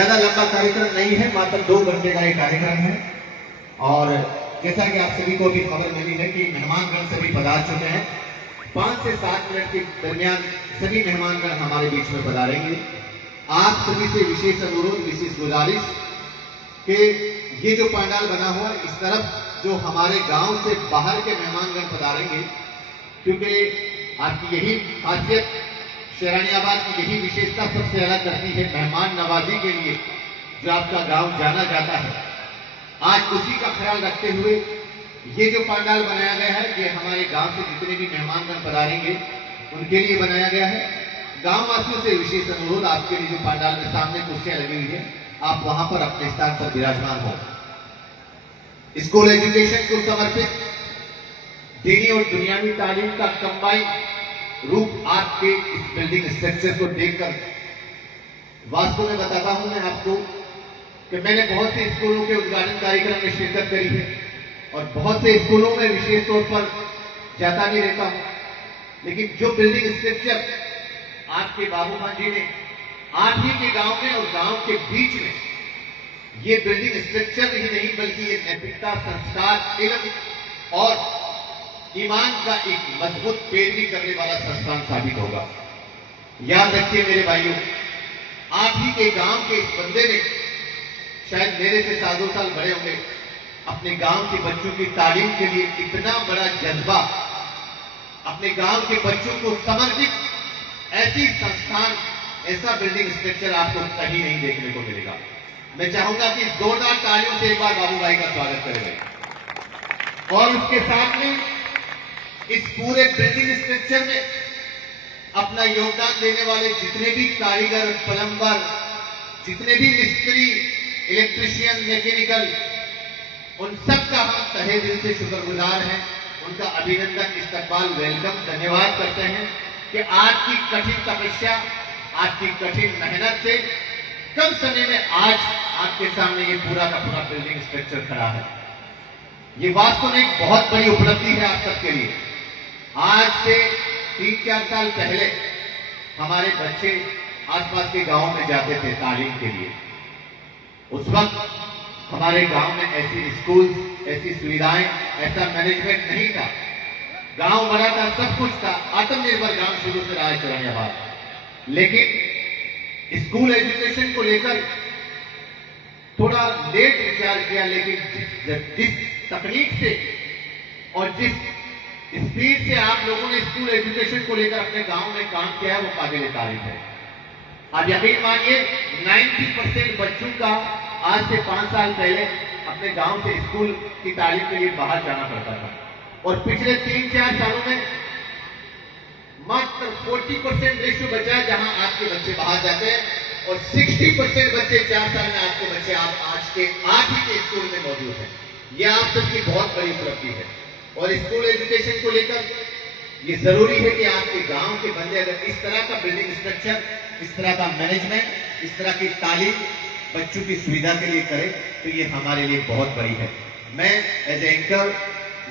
ज्यादा लंबा कार्यक्रम नहीं है, मात्र 2 घंटे का ये कार्यक्रम है। और जैसा कि आप सभी को भी खबर मिली है कि मेहमानगण सभी पधार चुके हैं। 5 से 7 मिनट के दरमियान सभी मेहमानगण हमारे बीच में पधारेंगे। आप सभी से विशेष अनुरोध, विशेष गुजारिश कि ये जो पंडाल बना हुआ है, इस तरफ जो हमारे गांव से बाहर के मेहमानगण पधारेंगे, क्योंकि आपकी यही खासियत, शेरानियाबाद की यही विशेषता सबसे अलग करती है मेहमान नवाजी के लिए जो आपका गांव जाना जाता है। आज उसी का ख्याल रखते हुए ये जो पंडाल बनाया गया है, ये हमारे गांव से जितने भी मेहमानगण पधारेंगे उनके लिए बनाया गया है। गांव वासियों से विशेष अनुरोध, आपके लिए जो पंडाल में सामने कुर्सियां लगी हुई है, आप वहां पर अपने स्थान पर विराजमान हो। स्कूल एजुकेशन को समर्पित दीनी और दुनियावी तालीम का कंबाइन रूप आपके इस बिल्डिंग स्ट्रक्चर को देखकर वास्तव में बताता हूं मैं आपको कि मैंने बहुत से स्कूलों के उद्घाटन कार्यक्रम में शिरकत करी है और बहुत से स्कूलों में विशेष तौर पर जाता भी रहता हूं, लेकिन जो बिल्डिंग स्ट्रक्चर आपके बाबू मां जी ने आप ही के गांव में और गांव के बीच में, ये बिल्डिंग स्ट्रक्चर ही नहीं बल्कि ये नैतिकता, संस्कार, इल्म और ईमान का एक मजबूत पैरवी करने वाला संस्थान साबित होगा। याद रखिए मेरे भाइयों, आप ही के गांव के इस बंदे ने, शायद मेरे से 1-2 साल बड़े होंगे, अपने गांव के बच्चों की तालीम के लिए इतना बड़ा जज्बा, अपने गांव के बच्चों को समर्पित ऐसी संस्थान, ऐसा बिल्डिंग स्ट्रक्चर आपको कहीं नहीं देखने को मिलेगा। मैं चाहूंगा कि जोरदार तालियों से एक बार बाबू भाई का स्वागत करें। और उसके साथ में इस पूरे बिल्डिंग स्ट्रक्चर में अपना योगदान देने वाले जितने भी कारीगर, प्लम्बर, जितने भी मिस्त्री, इलेक्ट्रिशियन, मैकेनिकल, उन सब का हम तहे दिल से शुक्रगुजार हैं। उनका अभिनंदन, इस्तकबाल, वेलकम, धन्यवाद करते हैं कि आपकी कठिन तपस्या, आपकी कठिन मेहनत से कम समय में आज आपके सामने ये पूरा का पूरा बिल्डिंग स्ट्रक्चर खड़ा है। ये वास्तव में एक बहुत बड़ी उपलब्धि है आप सबके लिए। आज से 3-4 साल पहले हमारे बच्चे आसपास के गांवों में जाते थे तालीम के लिए। उस वक्त हमारे गांव में ऐसी स्कूल, ऐसी सुविधाएं, ऐसा मैनेजमेंट नहीं था। गांव बड़ा था, सब कुछ था, आत्मनिर्भर गांव शुरू से रहा है शेरानियाबाद। लेकिन स्कूल एजुकेशन को लेकर थोड़ा लेट विचार किया, लेकिन जिस तकनीक से और जिस स्पीड से आप लोगों ने स्कूल एजुकेशन को लेकर अपने गांव में काम किया है, वो काबिल तारीफ है। आप यकीन मानिए 90% बच्चों का आज से 5 साल पहले अपने गांव से स्कूल की तालीम के लिए बाहर जाना पड़ता था, और पिछले 3-4 सालों में मात्र 40% रेशियो बचा है जहां आपके बच्चे बाहर जाते हैं, और 60% बच्चे 4 साल में आपके बच्चे आज ही के स्कूल में मौजूद हैं। यह आप सबकी बहुत बड़ी उपलब्धि है। और स्कूल एजुकेशन को लेकर ये जरूरी है कि आपके गांव के बंदे अगर इस तरह का बिल्डिंग स्ट्रक्चर, इस तरह का मैनेजमेंट, इस तरह की तालीम बच्चों की सुविधा के लिए करें, तो ये हमारे लिए बहुत बड़ी है। मैं एज एंकर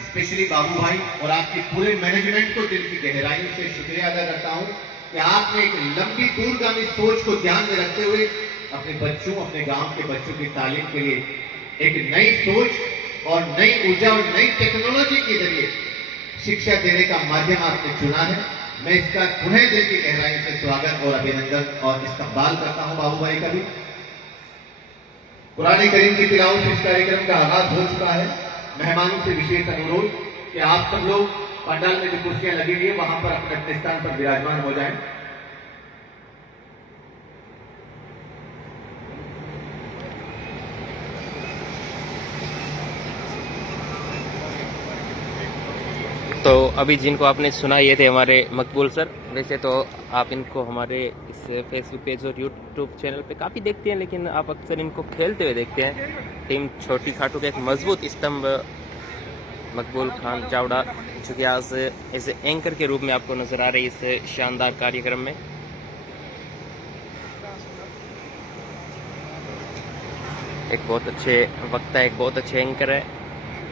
स्पेशली बाबू भाई और आपके पूरे मैनेजमेंट को दिल की गहराइयों से शुक्रिया अदा करता हूं कि आपने एक लंबी दूरगामी सोच को ध्यान में रखते हुए अपने बच्चों, अपने गांव के बच्चों की तालीम के लिए एक नई सोच और नई ऊर्जा और नई टेक्नोलॉजी के जरिए शिक्षा देने का माध्यम आपने चुना है। मैं इसका पुनः दिल की गहराई से स्वागत और अभिनंदन और इस्तकबाल करता हूं बाबू भाई का भी। कुरान करीम की तिलावत से इस कार्यक्रम का आगाज हो चुका है। मेहमानों से विशेष अनुरोध कि आप सब लोग पंडाल में जो कुर्सियां लगी हुई है वहां पर अपने अपने स्थान पर विराजमान हो जाएं। तो अभी जिनको आपने सुना ये थे हमारे मकबूल सर। वैसे तो आप इनको हमारे इस फेसबुक पेज और यूट्यूब चैनल पे काफ़ी देखते हैं, लेकिन आप अक्सर इनको खेलते हुए देखते हैं। टीम छोटी खाटू का एक मजबूत स्तंभ मकबूल खान चावड़ा, जो कि आज एज एंकर के रूप में आपको नजर आ रही है इस शानदार कार्यक्रम में। एक बहुत अच्छे वक्ता, एक बहुत अच्छे एंकर है,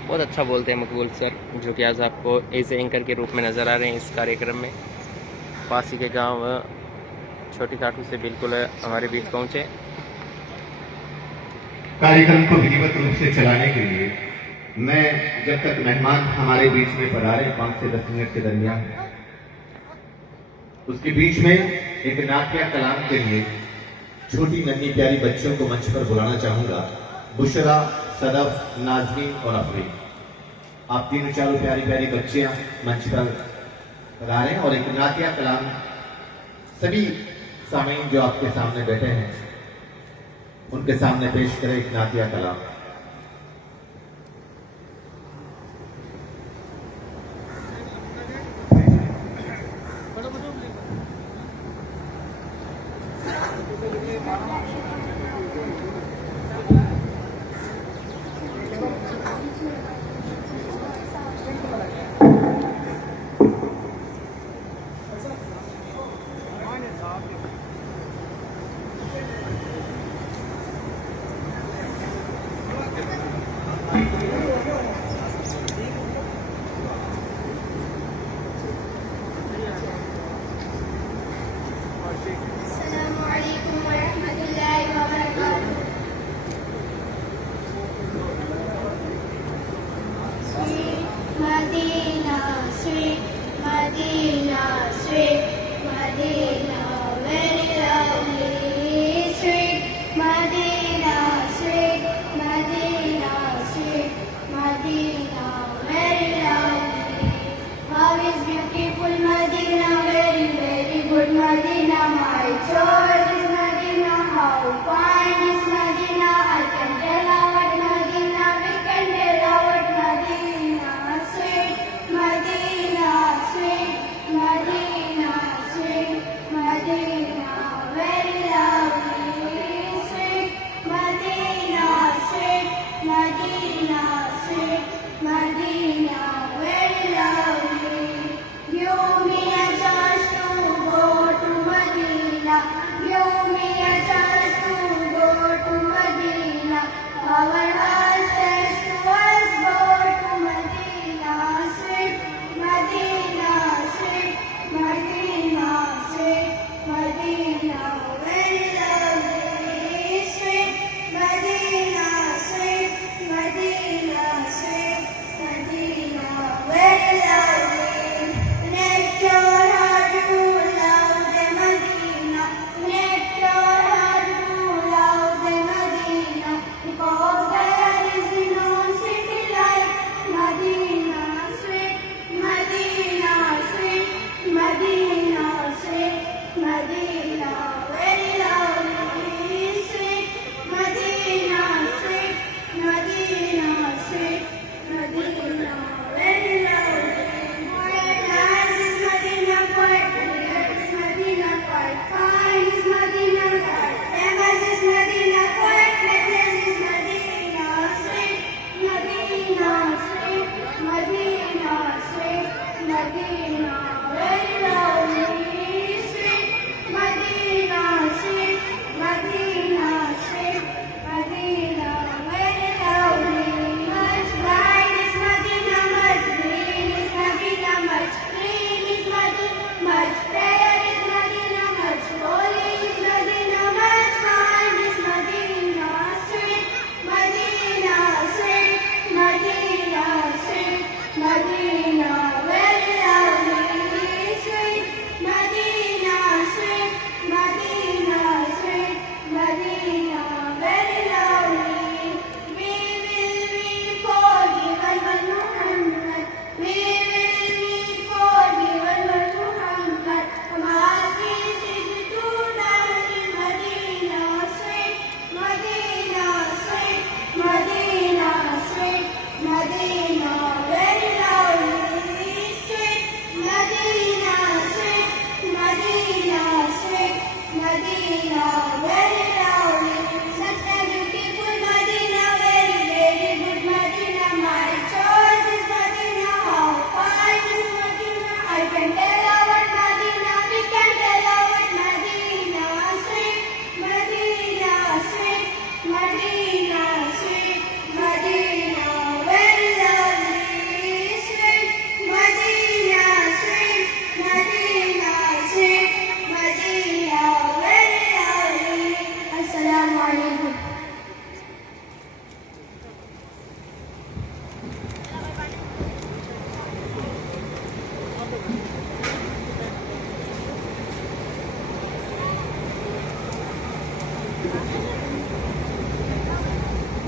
बहुत अच्छा बोलते हैं मकबूल सर, जो कि आज आपको एज एंकर के रूप में नज़र आ रहे हैं इस कार्यक्रम में। पास ही के गांव छोटी खाटू से बिल्कुल हमारे बीच पहुंचे। कार्यक्रम को विधिवत रूप से चलाने के लिए मैं जब तक मेहमान हमारे बीच में पधारे 5 से 10 मिनट के दरमियान, उसके बीच में एक नाट्य कलाम के लिए छोटी नन्ही प्यारी बच्चियों को मंच पर बुलाना चाहूंगा। बुशरा, सदफ, नाज़नीन और अफरीन, आप तीनों चारों प्यारी प्यारी बच्चियां मंच पर पधारें और एक नाट्य कलाम सभी सामीन जो आपके सामने बैठे हैं उनके सामने पेश करें एक नाट्य कलाम।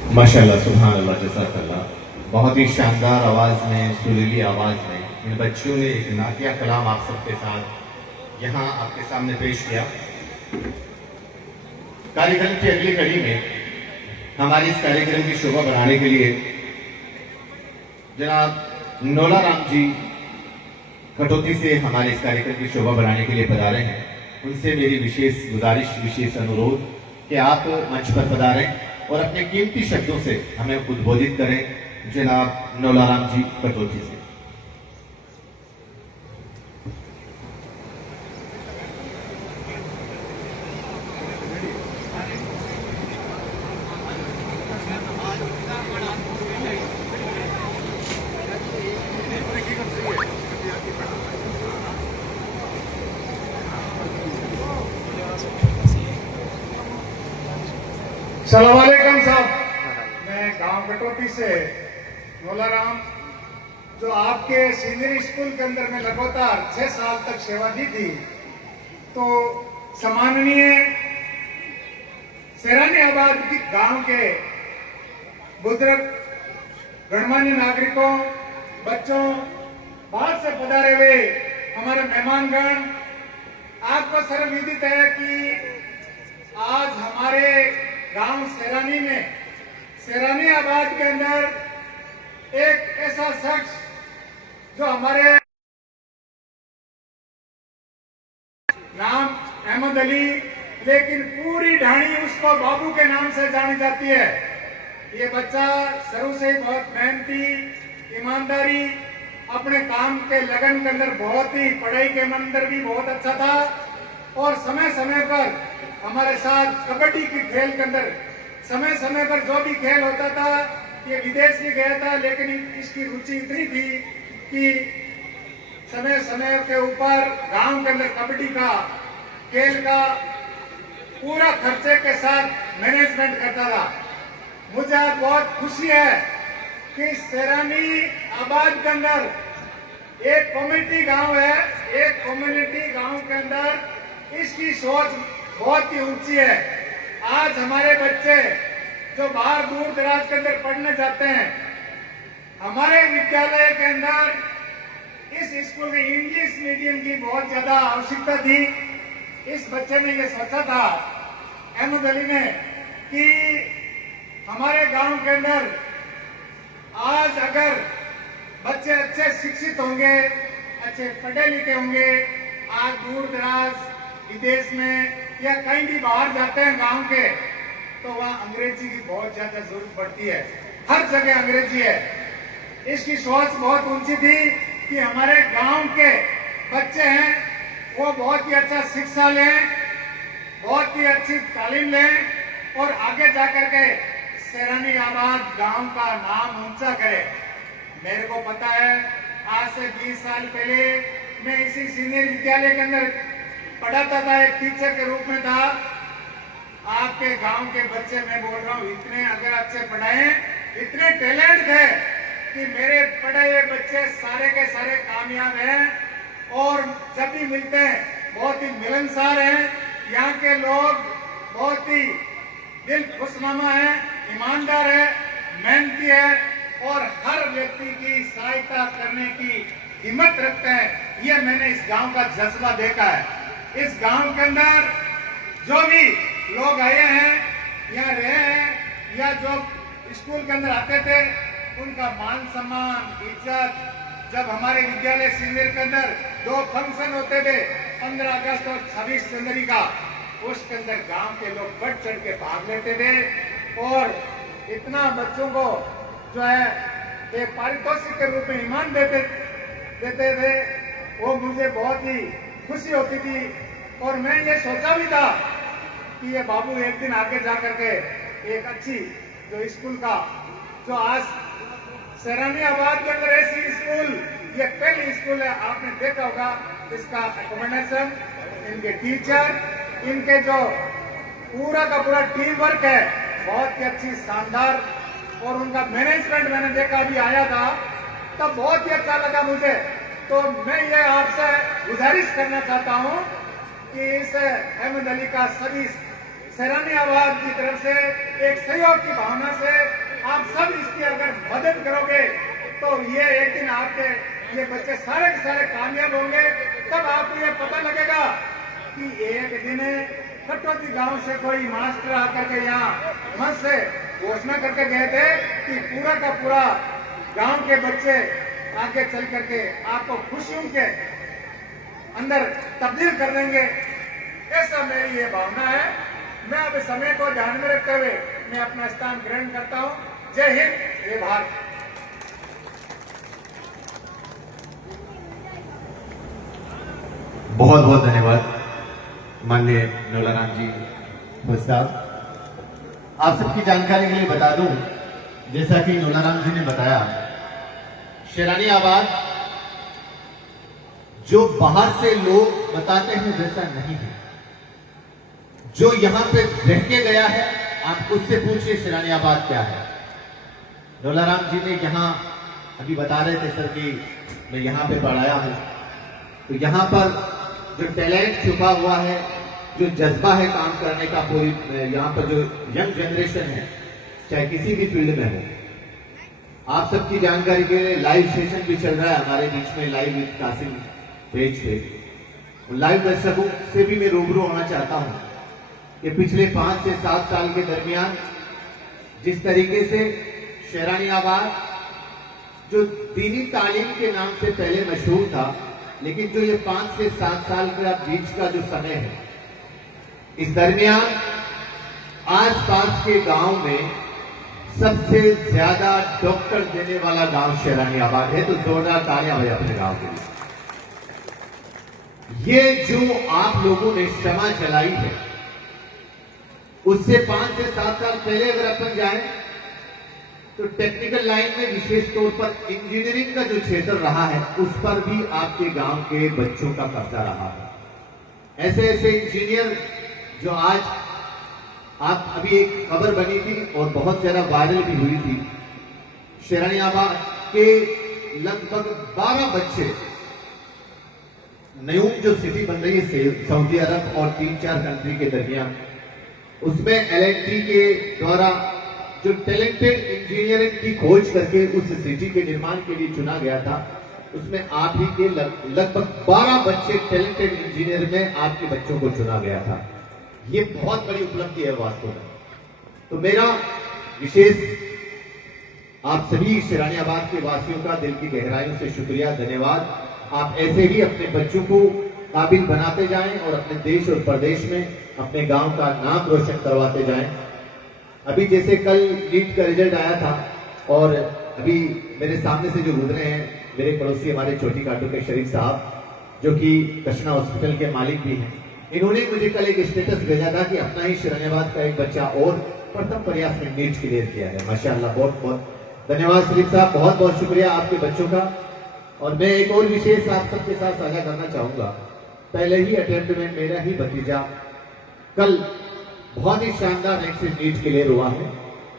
माशाल्लाह, सुभान अल्लाह, जज़ाकल्लाह। बहुत ही शानदार आवाज में, सुरीली आवाज में इन बच्चों ने एक नातिया कलाम आप सबके साथ यहाँ आपके सामने पेश किया। कार्यक्रम की अगली कड़ी में हमारी इस कार्यक्रम की शोभा बढ़ाने के लिए जनाब नोला राम जी कटौती से हमारे इस कार्यक्रम की शोभा बढ़ाने के लिए पधारे हैं। उनसे मेरी विशेष गुजारिश, विशेष अनुरोध कि आप मंच पर पधारें और अपने कीमती शब्दों से हमें उद्बोधित करें। जनाब नोला राम जी कटौती से। सलामवालेकुम साहब, मैं गांव कटौती से नोला राम, जो आपके सीनियर स्कूल के अंदर में लगातार 6 साल तक सेवा दी थी, तो सम्माननीय सेरानीआबाद गांव के बुजुर्ग गणमान्य नागरिकों, बच्चों, बाहर से पधारे हुए हमारे मेहमानगण, आपको सर्वविदित है कि आज हमारे गांव सेरानी में, सेरानीआबाद के अंदर एक ऐसा शख्स जो हमारे नाम अहमद अली, लेकिन पूरी ढाणी उसको बाबू के नाम से जानी जाती है। ये बच्चा शुरू से ही बहुत मेहनती, ईमानदारी, अपने काम के लगन के अंदर बहुत ही, पढ़ाई के अंदर भी बहुत अच्छा था और समय समय पर हमारे साथ कबड्डी की खेल के अंदर समय समय पर जो भी खेल होता था, ये विदेश भी गया था, लेकिन इसकी रुचि इतनी थी कि समय समय के ऊपर गांव के अंदर कबड्डी का खेल का पूरा खर्चे के साथ मैनेजमेंट करता था। मुझे आज बहुत खुशी है कि सेरानीआबाद के अंदर एक कम्युनिटी गांव है, एक कम्युनिटी गांव के अंदर इसकी सोच बहुत ही ऊंची है। आज हमारे बच्चे जो बाहर दूर दराज के अंदर पढ़ने जाते हैं, हमारे विद्यालय के अंदर इस स्कूल में इंग्लिश मीडियम की बहुत ज्यादा आवश्यकता थी। इस बच्चे ने ये सोचा था, अहमद अली ने, कि हमारे गांव के अंदर आज अगर बच्चे अच्छे शिक्षित होंगे, अच्छे पढ़े लिखे होंगे, आज दूर दराज विदेश में या कहीं भी बाहर जाते हैं गांव के, तो वहाँ अंग्रेजी की बहुत ज्यादा जरूरत पड़ती है। हर जगह अंग्रेजी है। इसकी सोच बहुत ऊंची थी कि हमारे गांव के बच्चे हैं वो बहुत ही अच्छा शिक्षा लें, बहुत ही अच्छी तालीम लें और आगे जाकर के सेरानीआबाद गांव का नाम ऊंचा करें। मेरे को पता है, आज से 20 साल पहले मैं इसी सीनियर विद्यालय के अंदर पढ़ाता था, एक टीचर के रूप में था। आपके गांव के बच्चे, मैं बोल रहा हूँ, इतने अगर अच्छे पढ़ाए, इतने टैलेंट थे कि मेरे पढ़े हुए बच्चे सारे के सारे कामयाब हैं और जब भी मिलते हैं बहुत ही मिलनसार हैं। यहाँ के लोग बहुत ही दिल खुशनुमा है, ईमानदार है, मेहनती है और हर व्यक्ति की सहायता करने की हिम्मत रखते हैं। ये मैंने इस गांव का जज्बा देखा है। इस गांव के अंदर जो भी लोग आए हैं, यहाँ रहे हैं या जो स्कूल के अंदर आते थे, उनका मान सम्मान, इज्जत, जब हमारे विद्यालय सीनियर के अंदर 2 फंक्शन होते थे, 15 अगस्त और 26 जनवरी का, उसके अंदर गांव के लोग बढ़ चढ़ के भाग लेते थे और इतना बच्चों को जो है एक पारितोषिक के रूप में इनाम देते थे। वो मुझे बहुत ही खुशी होती थी और मैं ये सोचा भी था कि ये बाबू एक दिन आगे जाकर के एक अच्छी जो स्कूल का, जो आज सेरानीआबाद के अंदर ऐसी स्कूल, ये पहली स्कूल है, आपने देखा होगा इसका एकोमोडेशन, इनके टीचर, इनके जो पूरा का पूरा टीम वर्क है, बहुत ही अच्छी, शानदार, और उनका मैनेजमेंट मैंने देखा, अभी आया था तब बहुत ही अच्छा लगा मुझे। तो मैं ये आपसे गुजारिश करना चाहता हूँ कि इस अहमद अली का सभी सैलानियाबाद की तरफ से एक सहयोग की भावना से आप सब इसकी अगर मदद करोगे तो ये एक दिन आपके ये बच्चे सारे के सारे कामयाब होंगे। तब आपको ये पता लगेगा कि एक दिन कटौती गांव से कोई मास्टर आकर के यहाँ मंच से घोषणा करके गए थे कि पूरा का पूरा गांव के बच्चे आगे चल करके आपको खुशियों के अंदर तब्दील कर देंगे। ऐसा मेरी ये भावना है। मैं अब समय को ध्यान में रखते हुए मैं अपना स्थान ग्रहण करता हूँ। जय हिंद, जय भारत। बहुत बहुत धन्यवाद माननीय नौलाराम जी साहब। आप सबकी जानकारी के लिए बता दूं, जैसा कि नौलाराम जी ने बताया, शेरानियाबाद जो बाहर से लोग बताते हैं वैसा नहीं है। जो यहां पे रह के गया है, आप उससे पूछिए शेरानियाबाद क्या है। नौलाराम जी ने यहां अभी बता रहे थे सर कि मैं यहां पे पढ़ाया हूं, तो यहां पर जो टैलेंट छुपा हुआ है, जो जज्बा है काम करने का, पूरी यहाँ पर जो यंग जनरेशन है, चाहे किसी भी फील्ड में हो, आप सबकी जानकारी के लिए लाइव सेशन भी चल रहा है हमारे बीच में, लाइव विद कासिम पेज पे। लाइव दर्शकों से भी मैं रूबरू होना चाहता हूं कि पिछले 5 से 7 साल के दरमियान जिस तरीके से शेरानियाबाद जो दीनी तालीम के नाम से पहले मशहूर था, लेकिन जो ये 5 से 7 साल का बीच का जो समय है, इस दरमियान आसपास के गांव में सबसे ज्यादा डॉक्टर देने वाला गांव शेरानियाबाद है। तो जोरदार तालियां भाई अपने गांव के लिए। ये जो आप लोगों ने क्षमा चलाई है, उससे 5 से 7 साल पहले अगर अपन जाएं तो टेक्निकल लाइन में विशेष तौर पर इंजीनियरिंग का जो क्षेत्र रहा है, उस पर भी आपके गांव के बच्चों का कब्जा रहा है। ऐसे ऐसे इंजीनियर जो आज आप अभी एक खबर बनी थी और बहुत ज्यादा वायरल भी हुई थी, शेरानियाबाद के लगभग 12 बच्चे नयूम जो सिटी बन रही है सऊदी अरब और 3-4 कंट्री के दरमियान, उसमें एलएनटी के द्वारा जो टैलेंटेड इंजीनियरिंग की खोज करके उस सिटी के निर्माण के लिए चुना गया था, उसमें आप ही के लगभग 12 बच्चे टैलेंटेड इंजीनियर में आपके बच्चों को चुना गया था। ये बहुत बड़ी उपलब्धि है वास्तव में। तो मेरा विशेष आप सभी शेरानियाबाद के वासियों का दिल की गहराइयों से शुक्रिया, धन्यवाद। आप ऐसे ही अपने बच्चों को काबिल बनाते जाएं और अपने देश और प्रदेश में अपने गांव का नाम रोशन करवाते जाएं। अभी जैसे कल नीट का रिजल्ट आया था और अभी मेरे सामने से जो गुजरे हैं मेरे पड़ोसी हमारे छोटी काटू के शरीफ साहब, जो कि कृष्णा हॉस्पिटल के मालिक भी हैं, इन्होंने मुझे कल एक स्टेटस भेजा था कि अपना ही शेरानियाबाद का एक बच्चा और प्रथम प्रयास में नीट क्लियर किया है। माशाअल्लाह, बहुत बहुत धन्यवाद शरीफ साहब, बहुत बहुत शुक्रिया आपके बच्चों का। और मैं एक और विशेष आप सबके साथ साझा करना चाहूंगा। पहले ही अटेम्प्ट में मेरा ही भतीजा कल बहुत ही शानदार रैंक से नीट क्लियर हुआ है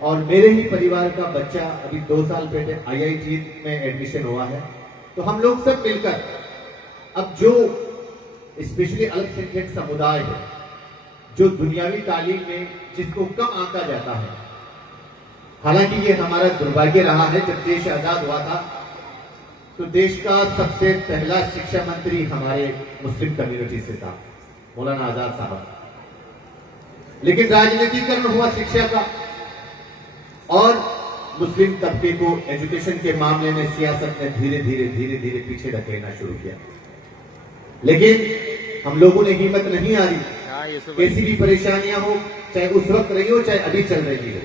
और मेरे ही परिवार का बच्चा अभी 2 साल पहले IIT में एडमिशन हुआ है। तो हम लोग सब मिलकर अब जो स्पेशली अल्पसंख्यक समुदाय है, जो दुनियावी तालीम में जिसको कम आंका जाता है, हालांकि ये हमारा दुर्भाग्य रहा है, जब देश आजाद हुआ था तो देश का सबसे पहला शिक्षा मंत्री हमारे मुस्लिम कम्युनिटी से था, मौलाना आजाद साहब। लेकिन राजनीतिकरण हुआ शिक्षा का और मुस्लिम तबके को एजुकेशन के मामले में सियासत ने धीरे धीरे पीछे ढकेलना शुरू किया। लेकिन हम लोगों ने हिम्मत नहीं हारी, कैसी भी परेशानियां हो, चाहे उस वक्त रही हो चाहे अभी चल रही हो,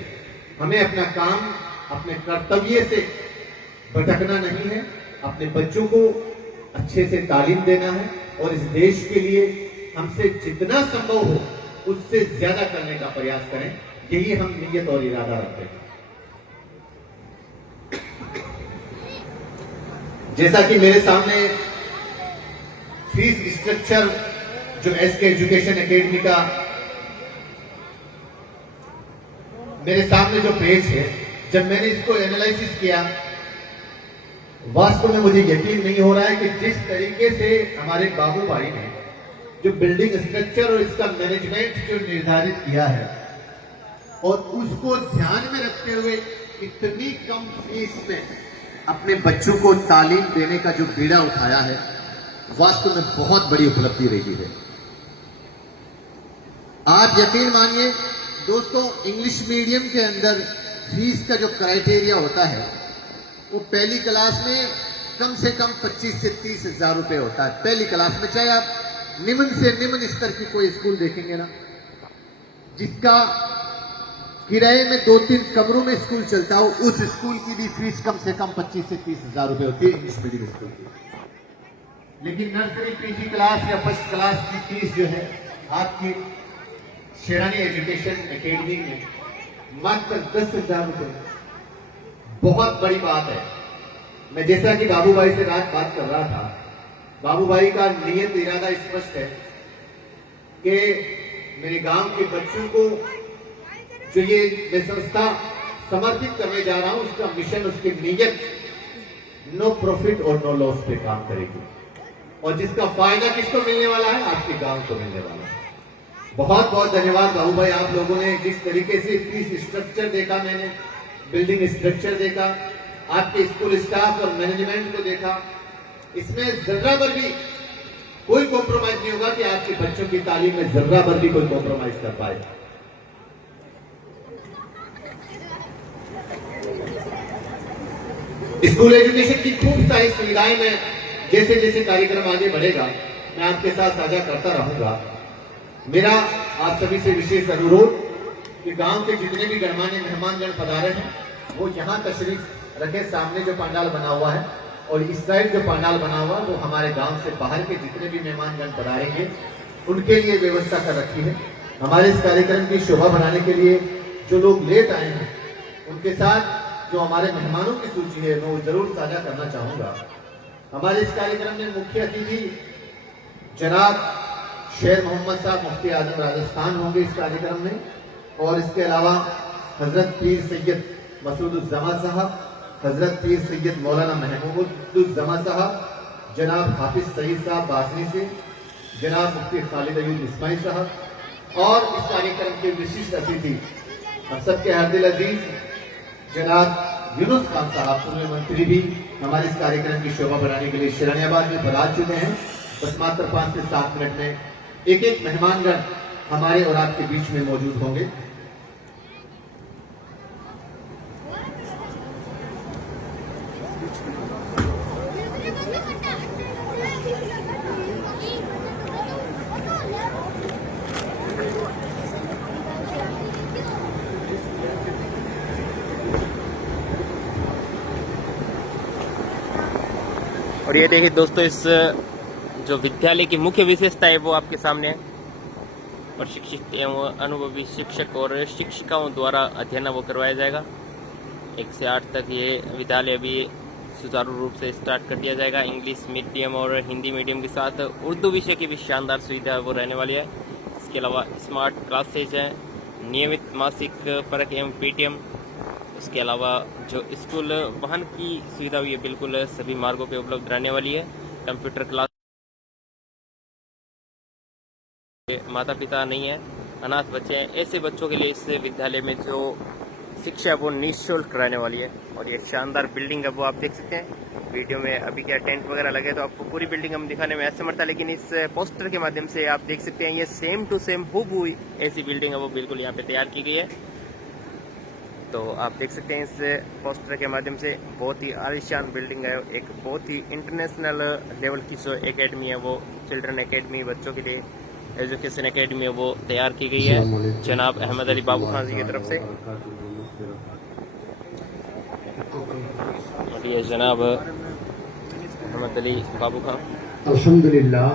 हमें अपना काम अपने कर्तव्य से भटकना नहीं है। अपने बच्चों को अच्छे से तालीम देना है और इस देश के लिए हमसे जितना संभव हो उससे ज्यादा करने का प्रयास करें। यही हम नियत और इरादा रखते हैं। जैसा कि मेरे सामने फीस स्ट्रक्चर जो एसके एजुकेशन एकेडमी का मेरे सामने जो पेज है, जब मैंने इसको एनालिसिस किया, वास्तव में मुझे यकीन नहीं हो रहा है कि जिस तरीके से हमारे बाबू भाई ने जो बिल्डिंग स्ट्रक्चर और इसका मैनेजमेंट जो निर्धारित किया है और उसको ध्यान में रखते हुए इतनी कम फीस में अपने बच्चों को तालीम देने का जो बीड़ा उठाया है, वास्तव में बहुत बड़ी उपलब्धि रही है। आप यकीन मानिए दोस्तों, इंग्लिश मीडियम के अंदर फीस का जो क्राइटेरिया होता है वो पहली क्लास में कम से कम 25 से 30 हजार रुपए होता है। पहली क्लास में, चाहे आप निम्न से निम्न स्तर की कोई स्कूल देखेंगे ना, जिसका किराए में 2-3 कमरों में स्कूल चलता हो, उस स्कूल की भी फीस कम से कम 25 से 30 हजार रुपए होती है इंग्लिश मीडियम स्कूल की। लेकिन नर्सरी पीजी क्लास या फर्स्ट क्लास की फीस जो है आपकी शेरानी एजुकेशन एकेडमी में मात्र 10,000 रुपए। बहुत बड़ी बात है। मैं जैसा कि बाबू भाई से रात बात कर रहा था, बाबू भाई का नियत इरादा स्पष्ट है कि मेरे गांव के बच्चों को जो ये मैं संस्था समर्पित करने जा रहा हूं, उसका मिशन, उसकी नीयत नो प्रॉफिट और नो लॉस पे काम करेगी, और जिसका फायदा किसको मिलने वाला है? आपके गांव को मिलने वाला है। बहुत बहुत धन्यवाद बाबू भाई, आप लोगों ने जिस तरीके से फीस स्ट्रक्चर देखा, मैंने बिल्डिंग स्ट्रक्चर देखा, आपके स्कूल स्टाफ और मैनेजमेंट को देखा, इसमें जर्रा भर भी कोई कॉम्प्रोमाइज नहीं होगा कि आपके बच्चों की तालीम में जर्रा भर भी कोई कॉम्प्रोमाइज कर पाए। स्कूल एजुकेशन की खूब सारी सुविधाएं मैं जैसे जैसे कार्यक्रम आगे बढ़ेगा मैं आपके साथ साझा करता रहूंगा। मेरा आप सभी से विशेष अनुरोध कि गांव के जितने भी गणमान्य मेहमानगण पधारे हैं वो यहाँ तशरीफ रखे। सामने जो पंडाल बना हुआ है और इस साइड जो पंडाल बना हुआ है वो हमारे गांव से बाहर के जितने भी मेहमानगण पधारेंगे उनके लिए व्यवस्था कर रखी है। हमारे इस कार्यक्रम की शोभा बढ़ाने के लिए जो लोग लेट आए हैं उनके साथ जो हमारे मेहमानों की सूची है मैं वो जरूर साझा करना चाहूंगा। हमारे इस कार्यक्रम में मुख्य अतिथि जनाब शेर मोहम्मद साहब मुफ्ती आजम राजस्थान होंगे इस कार्यक्रम में, और इसके अलावा हजरत पीर सैयद मसूदुज्जमा साहब, हजरत पीर सैयद मौलाना महमूदुज्जमा साहब, जनाब हाफिज सईद साहब बासनी से, जनाब मुफ्ती खालिद अयूब इस्माइल साहब, और इस कार्यक्रम के विशिष्ट अतिथि हम सबके हरदिल अजीज जनाब यूनुस खान साहब, पूर्व मंत्री भी हमारे इस कार्यक्रम की शोभा बढ़ाने के लिए शिरानियाबाद में पधार चुके हैं। बस मात्र 5 से 7 मिनट में एक एक मेहमानगण हमारे और आपके बीच में मौजूद होंगे। और ये देखिए दोस्तों, इस जो विद्यालय की मुख्य विशेषता है वो आपके सामने है, और शिक्षित एवं अनुभवी शिक्षक और शिक्षिकाओं द्वारा अध्ययन वो करवाया जाएगा। 1 से 8 तक ये विद्यालय अभी सुचारू रूप से स्टार्ट कर दिया जाएगा। इंग्लिश मीडियम और हिंदी मीडियम के साथ उर्दू विषय की भी शानदार सुविधा वो रहने वाली है। इसके अलावा स्मार्ट क्लासेज हैं, नियमित मासिक परख एवं पीटीएम, उसके अलावा जो स्कूल वाहन की सुविधा हुई है बिल्कुल सभी मार्गों पे उपलब्ध रहने वाली है। कंप्यूटर क्लास, माता पिता नहीं है, अनाथ बच्चे हैं, ऐसे बच्चों के लिए इस विद्यालय में जो शिक्षा है वो निःशुल्क रहने वाली है। और ये शानदार बिल्डिंग है वो आप देख सकते हैं वीडियो में। अभी क्या टेंट वगैरह लगे तो आपको पूरी बिल्डिंग हम दिखाने में असमर्थ है, लेकिन इस पोस्टर के माध्यम से आप देख सकते हैं ये सेम टू सेम हूबहू ऐसी बिल्डिंग है वो बिल्कुल यहाँ पे तैयार की गई है। तो आप देख सकते हैं इस पोस्टर के माध्यम से बहुत ही आलीशान बिल्डिंग है। एक बहुत ही इंटरनेशनल लेवल की जो एकेडमी है वो चिल्ड्रन एकेडमी, बच्चों के लिए एजुकेशन एकेडमी है वो तैयार की गई है जनाब अहमद अली बाबू खान जी की तरफ से। और ये जनाब अहमद अली बाबू खान। अल्हम्दुलिल्लाह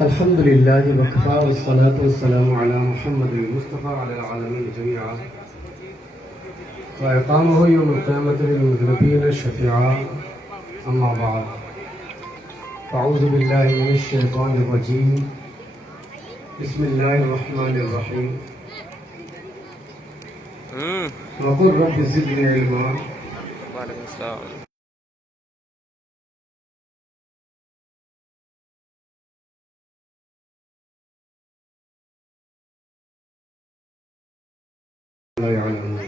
अल्हम्दुलिल्लाह वकफ़ा वस्सलातु वस्सलामु अला मुहम्मदिल मुस्तफ़ा अला आलमीन जमीआ व इक़ामहु यौमल क़ियामति लिल मुज़निबीन शफ़ीआ अम्मा बाद अऊज़ु बिल्लाहि मिनश शैतानिर रजीम बिस्मिल्लाहिर रहमानिर रहीम वक़ुल रब्बि ज़िदनी इल्मा। वालेकुम अस्सलाम। ला यअलमून।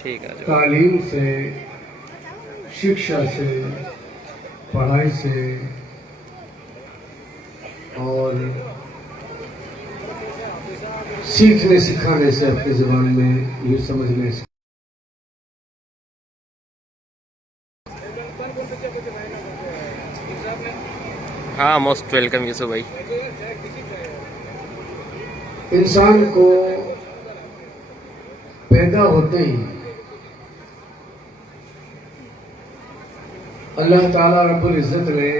ठीक है। तालीम से, शिक्षा से, पढ़ाई से और सीखने सिखाने से अपनी ज़बान में ये समझने से हाँ, मोस्ट वेलकम यूसुफ भाई। इंसान को पैदा होते ही अल्लाह ताला रब्बुल इज़्ज़त ने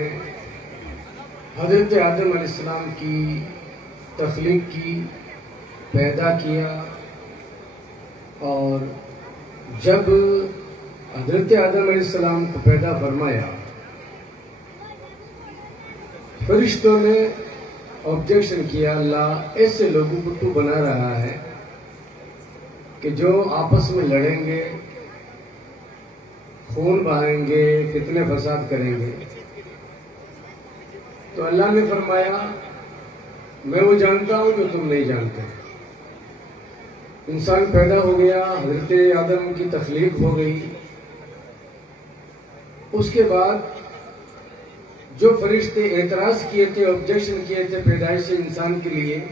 हज़रत आदम अलैहिस्सलाम की तख्लीक की, पैदा किया। और जब हज़रत आदम अलैहिस्सलाम को पैदा फरमाया, फरिश्तों ने ऑब्जेक्शन किया, अल्लाह ऐसे लोगों को तू बना रहा है कि जो आपस में लड़ेंगे, खून बहाएंगे, फितने फसाद करेंगे। तो अल्लाह ने फरमाया, मैं वो जानता हूं जो तुम नहीं जानते। इंसान पैदा हो गया, हज़रत आदम की तख्लीक हो गई। उसके बाद जो फरिश्ते एतराज किए थे, ऑब्जेक्शन किए थे पैदाइश इंसान के लिए,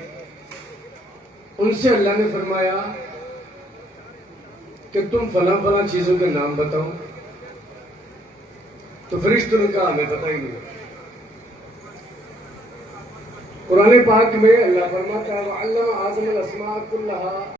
उनसे अल्लाह ने फरमाया कि तुम फला फला चीजों के नाम बताओ। तो फरिश्तों ने कहा हमें पता ही नहीं। कुरान पाक में अल्लाह फरमाता है, वअल्लम आदम अल अस्मा कुल्लहा।